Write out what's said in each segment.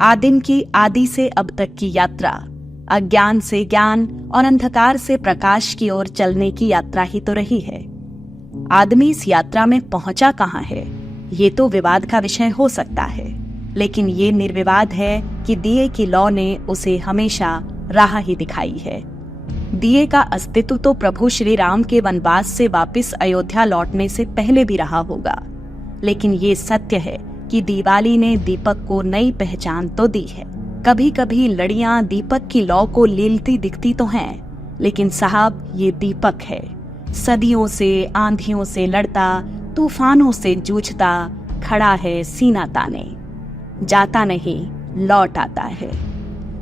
आदिम की आदि से अब तक की यात्रा अज्ञान से ज्ञान और अंधकार से प्रकाश की ओर चलने की यात्रा ही तो रही है। आदमी इस यात्रा में पहुंचा कहाँ है, ये तो विवाद का विषय हो सकता है, लेकिन ये निर्विवाद है कि दिए की लौ ने उसे हमेशा राह ही दिखाई है। दिए का अस्तित्व तो प्रभु श्री राम के वनवास से वापस अयोध्या लौटने से पहले भी रहा होगा, लेकिन ये सत्य है कि दिवाली ने दीपक को नई पहचान तो दी है। कभी कभी लड़ियां दीपक की लौ को लीलती दिखती तो हैं, लेकिन साहब ये दीपक है, सदियों से आंधियों से लड़ता, तूफानों से जूझता, खड़ा है सीना ताने, जाता नहीं लौट आता है,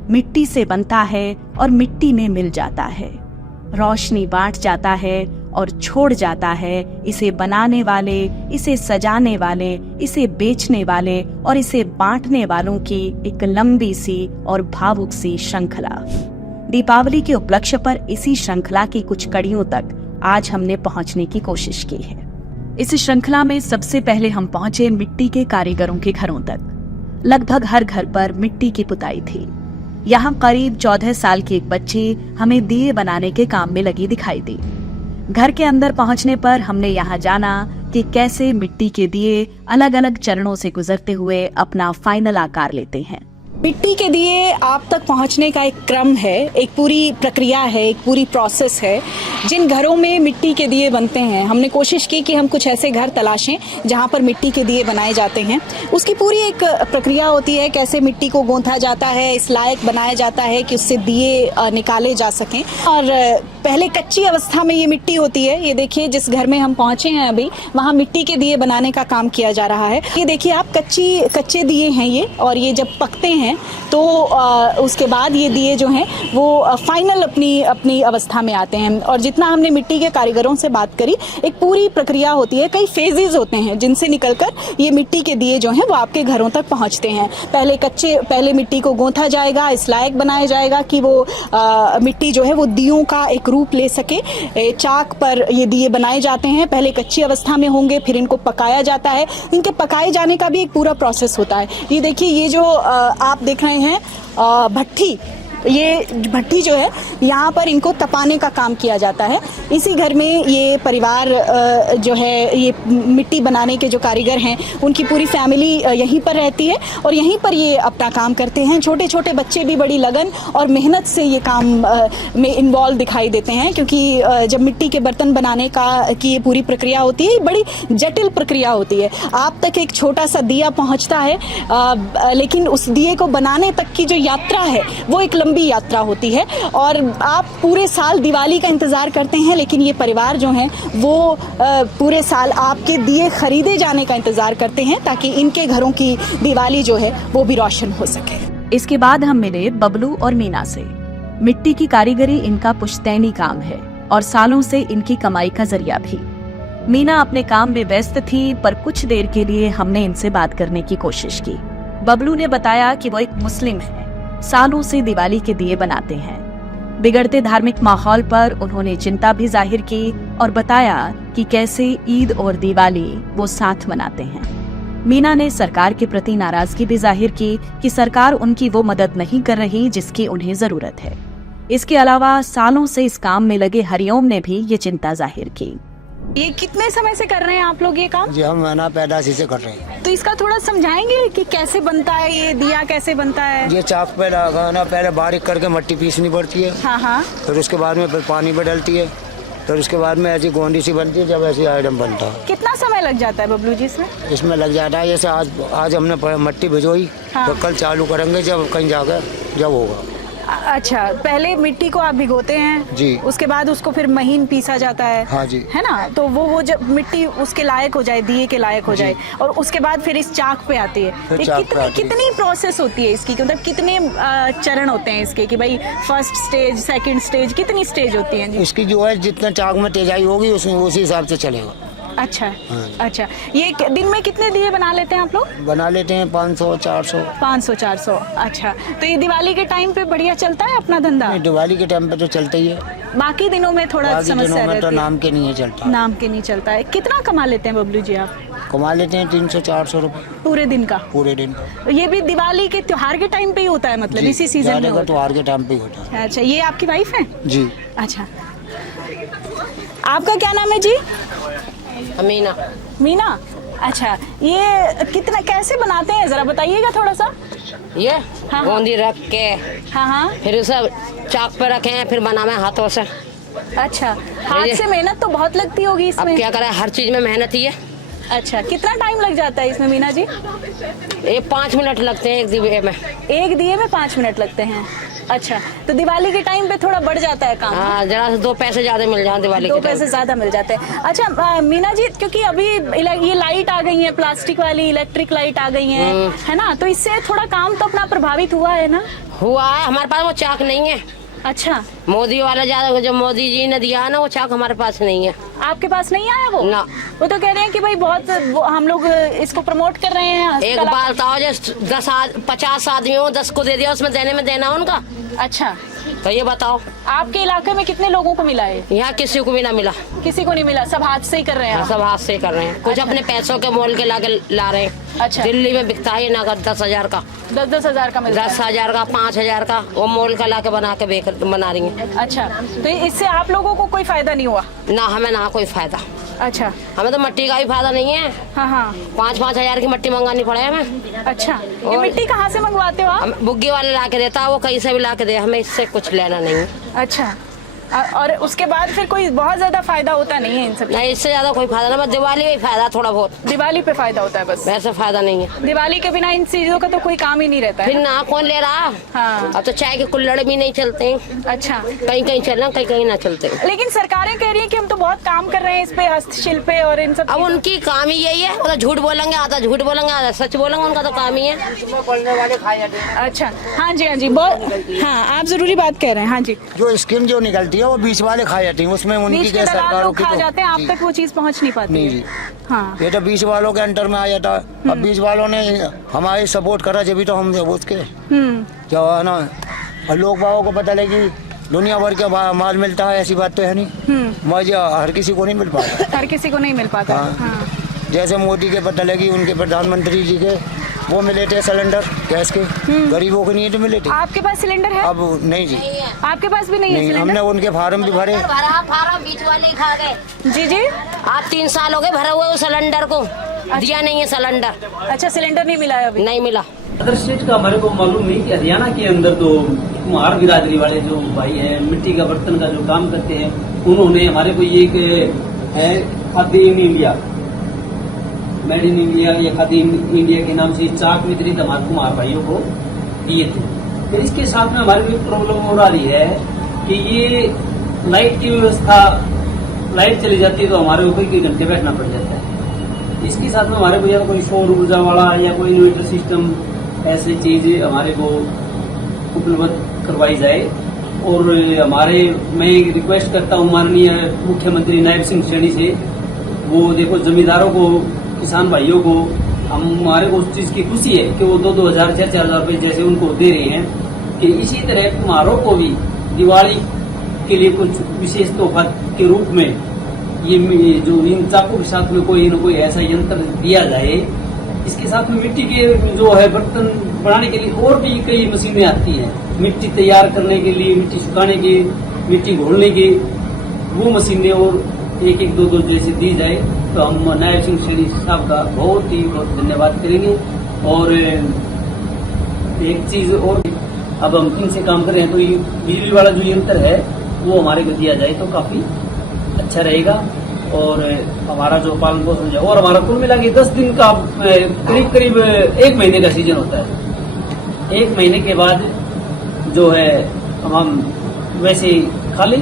मिट्टी से बनता है और मिट्टी में मिल जाता है, रोशनी बांट जाता है और छोड़ जाता है इसे बनाने वाले, इसे सजाने वाले, इसे बेचने वाले और इसे बांटने वालों की एक लंबी सी और भावुक सी श्रृंखला। दीपावली के उपलक्ष्य पर इसी श्रृंखला की कुछ कड़ियों तक आज हमने पहुंचने की कोशिश की है। इस श्रृंखला में सबसे पहले हम पहुंचे मिट्टी के कारीगरों के घरों तक। लगभग हर घर पर मिट्टी की पुताई थी। यहाँ करीब 14 साल की एक बच्ची हमें दिए बनाने के काम में लगी दिखाई दी। घर के अंदर पहुंचने पर हमने यहाँ जाना कि कैसे मिट्टी के दिए अलग अलग चरणों से गुजरते हुए अपना फाइनल आकार लेते हैं। मिट्टी के दिए आप तक पहुंचने का एक क्रम है, एक पूरी प्रक्रिया है, एक पूरी प्रोसेस है। जिन घरों में मिट्टी के दिए बनते हैं, हमने कोशिश की कि हम कुछ ऐसे घर तलाशें जहां पर मिट्टी के दिए बनाए जाते हैं। उसकी पूरी एक प्रक्रिया होती है, कैसे मिट्टी को गूंथा जाता है, इस लायक बनाया जाता है कि उससे दिए निकाले जा सकें। और पहले कच्ची अवस्था में ये मिट्टी होती है। ये देखिए जिस घर में हम पहुंचे हैं अभी, वहाँ मिट्टी के दिए बनाने का काम किया जा रहा है। ये देखिए आप कच्चे दिए हैं ये, और ये जब पकते हैं तो उसके बाद ये दिए जो हैं वो फाइनल अपनी अवस्था में आते हैं। और जितना हमने मिट्टी के कारीगरों से बात करी, एक पूरी प्रक्रिया होती है, कई फेजेस होते हैं जिनसे निकलकर ये मिट्टी के दिए जो हैं वो आपके घरों तक पहुंचते हैं। पहले मिट्टी को गूंथा जाएगा, इस लायक बनाया जाएगा कि वो मिट्टी जो है वो दियों का एक रूप ले सके। चाक पर ये दिए बनाए जाते हैं, पहले कच्ची अवस्था में होंगे, फिर इनको पकाया जाता है। इनके पकाए जाने का भी एक पूरा प्रोसेस होता है। ये देखिए ये जो आप देख रहे हैं भट्ठी, ये भट्टी जो है यहाँ पर इनको तपाने का काम किया जाता है। इसी घर में ये परिवार जो है, ये मिट्टी बनाने के जो कारीगर हैं उनकी पूरी फैमिली यहीं पर रहती है और यहीं पर ये अपना काम करते हैं। छोटे छोटे बच्चे भी बड़ी लगन और मेहनत से ये काम में इन्वॉल्व दिखाई देते हैं, क्योंकि जब मिट्टी के बर्तन बनाने की ये पूरी प्रक्रिया होती है, बड़ी जटिल प्रक्रिया होती है। आप तक एक छोटा सा दिया पहुँचता है, लेकिन उस दिए को बनाने तक की जो यात्रा है वो एक लंबी यात्रा होती है। और आप पूरे साल दिवाली का इंतजार करते हैं, लेकिन ये परिवार जो हैं वो पूरे साल आपके दिए खरीदे जाने का इंतजार करते हैं ताकि इनके घरों की दिवाली जो है वो भी रोशन हो सके। इसके बाद हम मिले बबलू और मीना से। मिट्टी की कारीगरी इनका पुश्तैनी काम है और सालों से इनकी कमाई का जरिया भी। मीना अपने काम में व्यस्त थी, पर कुछ देर के लिए हमने इनसे बात करने की कोशिश की। बबलू ने बताया कि वो एक मुस्लिम है, सालों से दिवाली के दिए बनाते हैं। बिगड़ते धार्मिक माहौल पर उन्होंने चिंता भी जाहिर की और बताया कि कैसे ईद और दिवाली वो साथ मनाते हैं। मीना ने सरकार के प्रति नाराजगी भी जाहिर की कि सरकार उनकी वो मदद नहीं कर रही जिसकी उन्हें जरूरत है। इसके अलावा सालों से इस काम में लगे हरिओम ने भी ये चिंता जाहिर की। ये कितने समय से कर रहे हैं आप लोग ये काम? जी हम ना पैदाशी से कर रहे हैं। तो इसका थोड़ा समझाएंगे कि कैसे बनता है, ये दिया कैसे बनता है? ये चाक पे लगाना, पहले बारीक करके मिट्टी पीसनी पड़ती है। हाँ। फिर उसके बाद में फिर पानी में डलती है, फिर उसके बाद में ऐसी गोंडी सी बनती है, जब ऐसी आइटम बनता है। कितना समय लग जाता है बबलू जी इसमें? इसमें लग जाता है, जैसे आज हमने मिट्टी भिजोई, हाँ। तो कल चालू करेंगे जब कहीं जाकर जब होगा। अच्छा, पहले मिट्टी को आप भिगोते हैं जी, उसके बाद उसको फिर महीन पीसा जाता है। हाँ जी, है ना? तो वो जब मिट्टी उसके लायक हो जाए, दिए के लायक हो जाए, और उसके बाद फिर इस चाक पे आती है। कितनी प्रोसेस होती है इसकी, मतलब कितने चरण होते हैं इसके, कि भाई फर्स्ट स्टेज, सेकंड स्टेज, कितनी स्टेज होती है? इसकी जो है जितना चाक में तेजाई होगी उसी हिसाब से चलेगा। अच्छा, अच्छा। ये दिन में कितने दिए बना लेते हैं आप लोग? बना लेते हैं 500-400। 500-400। अच्छा, तो ये दिवाली के टाइम पे बढ़िया चलता है अपना धंधा? दिवाली के टाइम पे तो चलता ही है, बाकी दिनों में थोड़ा समस्या रहती है। तो नाम के नहीं चलता। नाम के नहीं चलता है। कितना कमा लेते हैं बबलू जी आप? कमा लेते हैं 300-400 रुपए पूरे दिन का? पूरे दिन। ये भी दिवाली के त्योहार के टाइम पे ही होता है, मतलब जी, इसी सीजन में ज़्यादातर होता त्योहार के टाइम पे ही होता है? अच्छा, ये आपकी वाइफ है? जी। अच्छा, आपका क्या नाम है जी? अमीना। मीना। अच्छा, ये कितना कैसे बनाते हैं जरा बताइएगा थोड़ा सा। ये हाँ। बूंदी रख के हाँ, फिर उसे चाक पे रखे हैं, फिर बनावे हाथों से। अच्छा, हाथ से मेहनत तो बहुत लगती होगी अब इसमें। क्या करें, हर चीज में मेहनत ही है। अच्छा, कितना टाइम लग जाता है इसमें मीना जी? ये 5 मिनट लगते हैं एक दिए में। एक दिए में 5 मिनट लगते हैं। अच्छा, तो दिवाली के टाइम पे थोड़ा बढ़ जाता है काम? हाँ, जरा से 2 पैसे ज्यादा मिल जाए दिवाली 2 के टाइम। पैसे ज्यादा मिल जाते हैं। अच्छा मीना जी, क्योंकि अभी ये लाइट आ गई है, प्लास्टिक वाली इलेक्ट्रिक लाइट आ गई है ना, तो इससे थोड़ा काम तो अपना प्रभावित हुआ है ना? हुआ है, हमारे पास वो चाक नहीं है। अच्छा, मोदी वाला ज्यादा, जो मोदी जी ने दिया है ना, वो चाक हमारे पास नहीं है। आपके पास नहीं आया वो? ना। वो तो कह रहे हैं कि भाई बहुत हम लोग इसको प्रमोट कर रहे हैं। एक बार बताओ, जो 50 आदमी हो, 10 को दे दिया, उसमें देने में देना उनका। अच्छा, तो ये बताओ, आपके इलाके में कितने लोगों को मिला है? यहाँ किसी को भी ना मिला। किसी को नहीं मिला, सब हाथ से ही कर रहे हैं आप? सब हाथ से कर रहे हैं। कुछ अच्छा। अपने पैसों के मोल के ला रहे हैं। अच्छा। दिल्ली में बिकता है नगद 10,000 का, 10-10 हजार का मिलता है? 10,000 का, 5,000 का, वो मोल का ला के बना रही है। अच्छा, तो इससे आप लोगों को कोई फायदा नहीं हुआ? ना हमें ना कोई फायदा। अच्छा। हमें तो मिट्टी का भी फायदा नहीं है। हाँ। 5-5 हजार की मिट्टी मंगानी पड़े हमें। अच्छा, ये मिट्टी कहाँ से मंगवाते हो आप? बुग्गी वाले ला के देता है, वो कहीं से भी ला के दे, हमें इससे कुछ लेना नहीं है। अच्छा, और उसके बाद फिर कोई बहुत ज्यादा फायदा होता नहीं है इन सब? नहीं, इससे ज्यादा कोई फायदा नहीं। दिवाली में फायदा थोड़ा बहुत, दिवाली पे फायदा होता है बस, वैसे फायदा नहीं है। दिवाली के बिना इन चीजों का तो कोई काम ही नहीं रहता है। फिर ना कौन ले रहा? हाँ। अब तो चाय के कुल्हड़ भी नहीं चलते हैं। अच्छा, कहीं कहीं चल रहे, कहीं ना चलते। लेकिन सरकारें कह रही है कि हम तो बहुत काम कर रहे हैं इस पे, हस्तशिल्प पे और इन सब। अब उनकी काम ही यही है, वो तो झूठ बोलेंगे, आधा झूठ बोलेंगे, आधा सच बोलेंगे, उनका तो काम ही है। अच्छा, हाँ जी, हाँ, आप जरूरी बात कह रहे हैं। हाँ जी, जो स्कीम जो निकलती है वो बीच वाले खा जाती है, उसमें उनकी बीच के क्या दलाल सरकारों लोग की खा तो- जाते हैं, आप जी। तक वो चीज पहुंच नहीं पाती। नहीं जी, हाँ। ये तो बीच वालों के अंडर में आ जाता है। अब बीच वालों ने हमारी सपोर्ट करा, जब भी तो हम उसके जो है ना, और लोग बागों को पता लगे कि दुनिया भर का माल मिलता है, ऐसी बात तो है नहीं। मौजा हर किसी को नहीं मिल पाता। हर किसी को नहीं मिल पाता। हाँ। हाँ। जैसे मोदी के पता लगी, उनके प्रधानमंत्री जी के वो मिले थे सिलेंडर गैस के, गरीबों को नहीं तो मिले थे। आपके पास सिलेंडर है? अब नहीं जी, आपके पास भी नहीं है नहीं, सिलेंडर? हमने उनके फार्म भी भरे। फार्म बीच वाले खा गए। जी। आप 3 साल हो गए भरे हुए उस सिलेंडर को, दिया नहीं है सिलेंडर। अच्छा, सिलेंडर नहीं मिला है अभी? नहीं मिला। अदर स्टेट का हमारे को मालूम नहीं कि हरियाणा के अंदर तो कुम्हार बिरादरी वाले जो भाई हैं, मिट्टी का बर्तन का जो काम करते हैं, उन्होंने हमारे को ये एक है khadi in India, made in India या खादी इन इंडिया के नाम से चाक वितरित हमारे कुम्हार भाइयों को दिए थे। फिर इसके साथ में हमारे को प्रॉब्लम हो रही है कि ये लाइट की व्यवस्था, लाइट चली जाती है तो हमारे को कई घंटे बैठना पड़ जाता है। इसके साथ में हमारे को या कोई सौर ऊर्जा वाला या कोई इन्वर्टर सिस्टम, ऐसी चीज हमारे को उपलब्ध करवाई जाए। और मैं रिक्वेस्ट करता हूँ माननीय मुख्यमंत्री नायब सिंह सैनी से, वो देखो जमींदारों को, किसान भाइयों को, हमारे को उस चीज की खुशी है कि वो 2-2 हजार 4-4 हजार रुपये जैसे उनको दे रहे हैं, कि इसी तरह कुम्हारों को भी दिवाली के लिए कुछ विशेष तोहफा के रूप में ये जो इन चाकू के साथ में कोई न कोई ऐसा यंत्र दिया जाए। इसके साथ में मिट्टी के जो है बर्तन बनाने के लिए और भी कई मशीनें आती हैं, मिट्टी तैयार करने के लिए, मिट्टी सुखाने की, मिट्टी घोलने की, वो मशीनें और 1-2 जैसे दी जाए तो हम नायब सिंह सैनी साहब का बहुत धन्यवाद करेंगे। और एक चीज और, अब हम इनसे काम कर रहे हैं तो ये बिजली वाला जो यंत्र है वो हमारे को दिया जाए तो काफी अच्छा रहेगा और हमारा जो पालन पोषण है। और हमारा कुल मिला के 10 दिन का करीब 1 महीने का सीजन होता है। 1 महीने के बाद जो है हम वैसे खाली,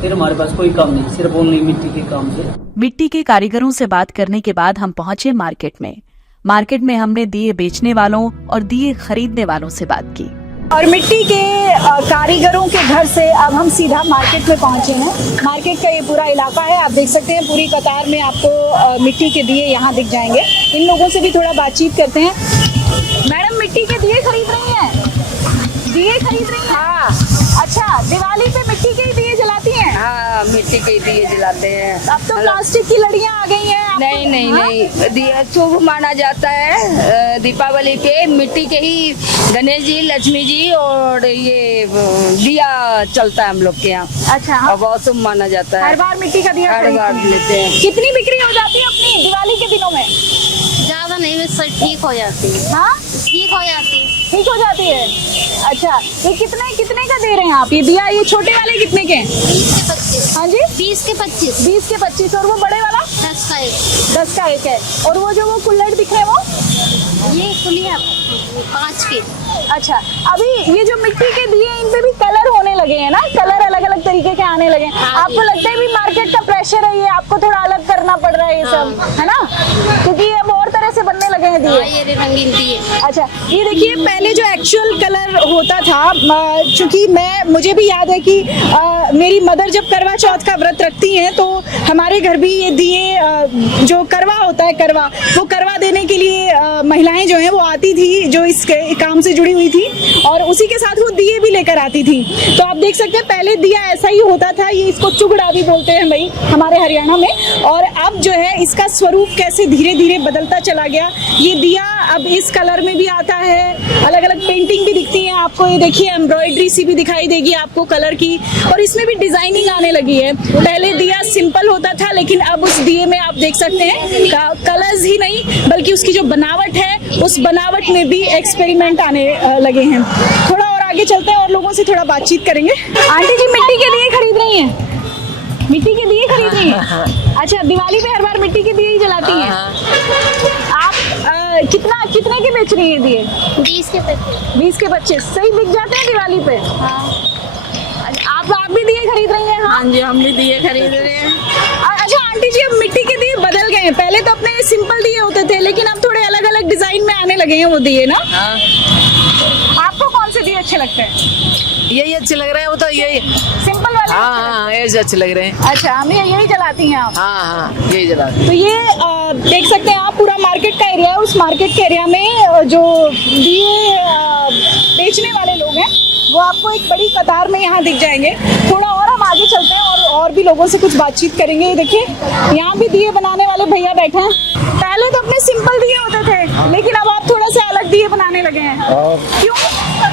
फिर हमारे पास कोई काम नहीं, सिर्फ ओनली मिट्टी के काम से। मिट्टी के कारीगरों से बात करने के बाद हम पहुंचे मार्केट में हमने दिए बेचने वालों और दिए खरीदने वालों से बात की और मिट्टी के कारीगरों के घर से अब हम सीधा मार्केट में पहुंचे हैं। मार्केट का ये पूरा इलाका है, आप देख सकते हैं पूरी कतार में आपको मिट्टी के दिए यहाँ दिख जाएंगे। इन लोगों से भी थोड़ा बातचीत करते हैं। मैडम, मिट्टी के दिए खरीद रही हैं? दिए खरीद रही हैं? हाँ। अच्छा, दिवाली पे मिट्टी के ही दिए जलाती हैं? हाँ, हाँ, मिट्टी के दिए जलाते हैं। अब तो प्लास्टिक की लड़ियां आ गई हैं। नहीं नहीं नहीं, दिया शुभ माना जाता है। दीपावली पे मिट्टी के ही गणेश जी, लक्ष्मी जी और ये दिया चलता है हम लोग के यहाँ। अच्छा, हाँ। और बहुत शुभ माना जाता है। हर बार मिट्टी का दिया हर बार लेते हैं। कितनी बिक्री हो जाती है अपनी दिवाली के दिनों में? ज्यादा नहीं, बस ठीक हो जाती है। हाँ, ठीक हो जाती है। ठीक हो जाती है। अच्छा, ये कितने कितने का दे रहे हैं आप ये दिया? ये छोटे वाले कितने के? 20 के 25। हाँ जी, 20 के 25। 20 के 25। और वो बड़े वाला 10 का 1। 10 का 1 है। और वो जो वो कुल्हड़ दिख रहे हैं वो? ये खुलिया 5 के। अच्छा, अभी ये जो मिट्टी के दिए इन पे भी कलर होने लगे हैं ना, कलर अलग अलग तरीके के आने लगे हैं। आपको लगता है भी मार्केट का प्रेशर है, ये आपको थोड़ा अलग करना पड़ रहा है ये सब, है ना? क्योंकि ये अब और तरह से बनने लगे हैं दिए। ये रंगीन दिए। अच्छा, ये देखिए पहले जो एक्चुअल कलर होता था, चूंकि मुझे भी याद है कि मेरी मदर जब करवा चौथ का व्रत रखती हैं तो हमारे घर भी ये दिए जो करवा होता है, करवा, वो करवा देने के लिए महिलाएं जो हैं वो आती थी, जो इस काम से जुड़ी हुई थी, और उसी के साथ वो दिए भी लेकर आती थी। तो आप देख सकते हैं पहले दिया ऐसा ही होता था, ये इसको चुगड़ा भी बोलते हैं भाई हमारे हरियाणा में। और अब जो है इसका स्वरूप कैसे धीरे धीरे बदलता चला गया। ये दिया अब इस कलर में भी आता है, अलग अलग पेंटिंग भी दिखती है आपको। ये देखिए एम्ब्रॉयडरी सी भी दिखाई देगी आपको कलर की, और इसमें भी डिजाइनिंग आने लगी है। पहले दिया सिंपल होता था, लेकिन अब उस दिए में आप देख सकते हैं कलर्स ही नहीं बल्कि उसकी जो बनावट है उस बनावट में भी एक्सपेरिमेंट आने लगे हैं। थोड़ा और आगे चलते हैं और लोगों से थोड़ा बातचीत करेंगे। आंटी जी मिट्टी के दिए खरीद रही हैं? मिट्टी के दिए खरीद रही हैं? अच्छा, दिवाली पे हर बार मिट्टी के दिए ही जलाती हैं आप? कितने के बेच रही है दिए? 20 के 25। 20 के 25। सही बिक जाते हैं दिवाली पे? आप भी दिए खरीद रही हैं? हाँ जी, हम भी दिए खरीद रहे हैं। अच्छा आंटी जी, अब मिट्टी के दिए बदल गए हैं। पहले तो अपने सिंपल दिए होते थे, लेकिन अब थोड़े अलग अलग डिजाइन में आने लगे हैं वो दिए ना। आपको कौन से दिए अच्छे लगते हैं? यही अच्छे लग रहे हैं, वो तो यही। सिंपल वाले? हाँ, ऐसे अच्छे लग रहे हैं। अच्छा, हमें यही जलाती हैं आप? हाँ, यही जला। तो ये देख सकते हैं आप पूरा मार्केट का एरिया है। उस मार्केट के एरिया में जो दिए बेचने वाले लोग हैं वो आपको एक बड़ी कतार में यहाँ दिख जाएंगे। थोड़ा और हम आगे चलते हैं और भी लोगों से कुछ बातचीत करेंगे। देखिए यहाँ भी दिए बनाने वाले भैया बैठे हैं। पहले तो अपने सिंपल दिए होते थे, लेकिन अब आप थोड़ा सा अलग दिए बनाने लगे हैं। क्यों?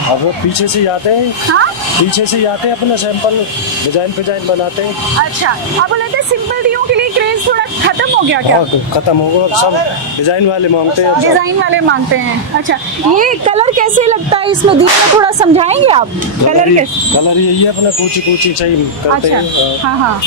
अब वो पीछे से ही आते हैं। हाँ, पीछे से ही आते हैं, अपना सैंपल डिजाइन बनाते हैं। अच्छा, अब बोलते हैं सिंपल दियों के लिए क्रेज थोड़ा खत्म हो गया क्या? खत्म हो गया, अब सब डिजाइन वाले मांगते हैं। डिजाइन वाले मांगते हैं। अच्छा, ये कलर कैसे लगता है इसमें दिए में, थोड़ा समझाएंगे आप? कलर कैसे? कलर यही है, अपना कुची चाहिए करते अच्छा, हैं। हाँ।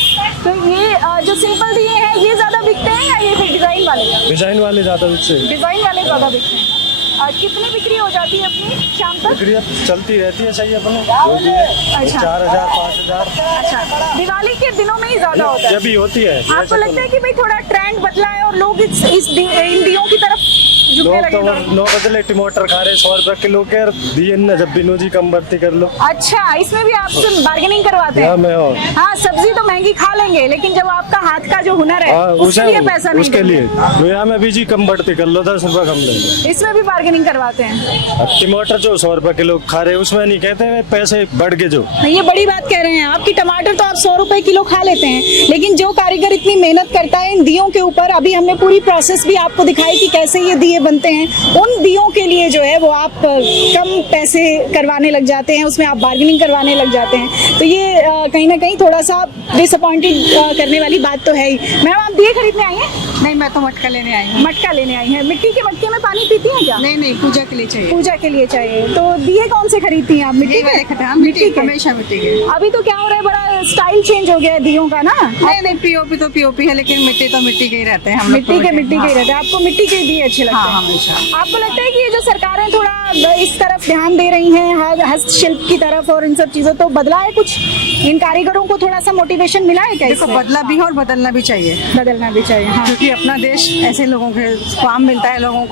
तो ये जो सिंपल दिए हैं ये ज्यादा बिकते हैं या ये फिर डिजाइन वाले? डिजाइन वाले ज्यादा बिकते हैं। डिजाइन वाले ज्यादा बिकते हैं। कितनी बिक्री हो जाती है अपनी शाम तक? बिक्री चलती रहती है सही अपने, जो भी है। अच्छा। 4000 5000। अच्छा, दिवाली के दिनों में ही ज्यादा होता है? जब भी होती है। आपको लगता है कि भाई थोड़ा ट्रेंड बदला है और लोग इन दियों की तरफ झुकने लगे? लोग बदले टमाटर खा रहे 100 रुपए किलो के, दिए न जब बिनो जी कम बढ़ती कर लो। अच्छा, इसमें भी आपसे बार्गेनिंग करवाते हैं? हाँ, सब्जी तो महंगी खा लेंगे, लेकिन जब आपका हाथ का जो हुनर है उसके लिए पैसा नहीं उसके लिए लोया में भी जी कम बढ़ती कर लो, 10 रुपए कम ले। इसमें भी बार्गेनिंग करवाते हैं? टमाटर जो 100 रुपए किलो खा रहे उसमें नहीं कहते पैसे बढ़ के जो। ये बड़ी बात कह रहे हैं आप कि टमाटर तो आप 100 रुपए किलो खा लेते हैं, लेकिन जो कारीगर इतनी मेहनत करता है इन दियों के ऊपर, अभी हमने पूरी प्रोसेस भी आपको दिखाई कि कैसे ये दिए बनते हैं, उन दियों के लिए जो है वो आप कम पैसे करवाने लग जाते हैं, उसमें आप बार्गेनिंग करवाने लग जाते हैं। तो ये कहीं ना कहीं थोड़ा सा डिसअपॉइंटेड करने वाली बात तो है ही। मैम, आप दिए खरीदने आई हैं? नहीं, मैं तो मटका लेने आई हूँ। मटका लेने आई हैं? मिट्टी के मटके में पानी पीती हैं क्या? नहीं, पूजा के लिए चाहिए। पूजा के लिए चाहिए। तो दिए कौन से खरीदती हैं आप? मिट्टी के? मिट्टी के, हमेशा मिट्टी के। अभी तो क्या हो रहा है, बड़ा स्टाइल चेंज हो गया है दियों का ना। नहीं, पीओपी तो पीओपी है, लेकिन मिट्टी तो मिट्टी के ही रहते हैं हम लोग। मिट्टी के ही रहते हैं। आपको मिट्टी के दिए अच्छे लगते हैं? हाँ, हमेशा। आपको लगता है कि ये जो सरकारें थोड़ा इस तरफ ध्यान दे रही हैं, हस्तशिल्प की तरफ और इन सब चीजों, तो बदला है कुछ? इन कारीगरों को थोड़ा सा मोटिवेशन मिला है क्या? देखो, बदला भी है और बदलना भी चाहिए। बदलना भी चाहिए, हाँ। क्योंकि अपना देश ऐसे लोगों के काम मिलता है, लोगों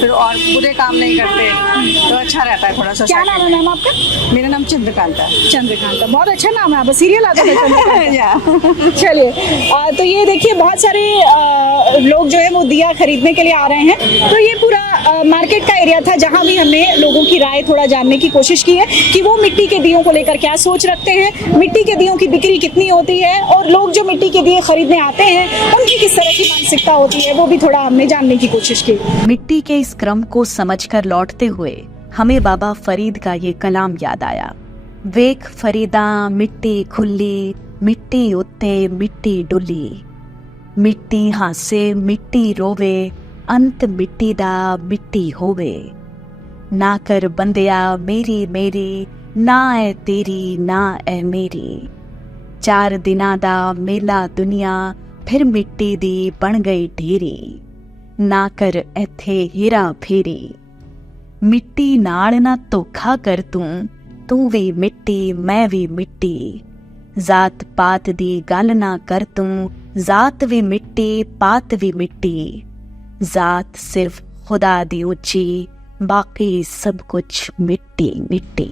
फिर और बुरे काम नहीं करते, तो अच्छा रहता है थोड़ा सा। क्या नाम है मैम आपका? मेरा नाम चंद्रकांता। चंद्रकांता, बहुत अच्छा नाम है। आप सीरियल आता था चंद्रकांता। चलिए, तो ये देखिए बहुत सारे लोग जो है वो दिया खरीदने के लिए आ रहे हैं। तो ये पूरा मार्केट मार्केट का एरिया था जहां भी हमने लोगों की राय थोड़ा जानने की कोशिश की है कि वो मिट्टी के दियों को लेकर क्या सोच रखते हैं, मिट्टी के दियों की बिक्री कितनी होती है और लोग जो मिट्टी के दिए खरीदने आते हैं उनकी किस तरह की मानसिकता होती है, वो भी थोड़ा हमने जानने की कोशिश की। मिट्टी के इस क्रम को समझकर लौटते हुए हमें बाबा फरीद का ये कलाम याद आया। वेख फरीदा मिट्टी खुली, मिट्टी उत्ते मिट्टी डुली, मिट्टी हासे मिट्टी रोवे, अंत मिट्टी दा मिट्टी होवे, ना कर बंदिया मेरी मेरी, ना ऐ तेरी ना ऐ मेरी, 4 दिनां दा मेला दुनिया, फिर मिट्टी दी बन गई ढेरी, ना कर इत्थे हीरा फेरी, मिट्टी नाल ना धोखा कर तू भी मिट्टी मैं भी मिट्टी, जात पात दी गल ना कर तू, जात भी मिट्टी पात भी मिट्टी, जात सिर्फ खुदा दी ऊंची, बाकी सब कुछ मिट्टी मिट्टी।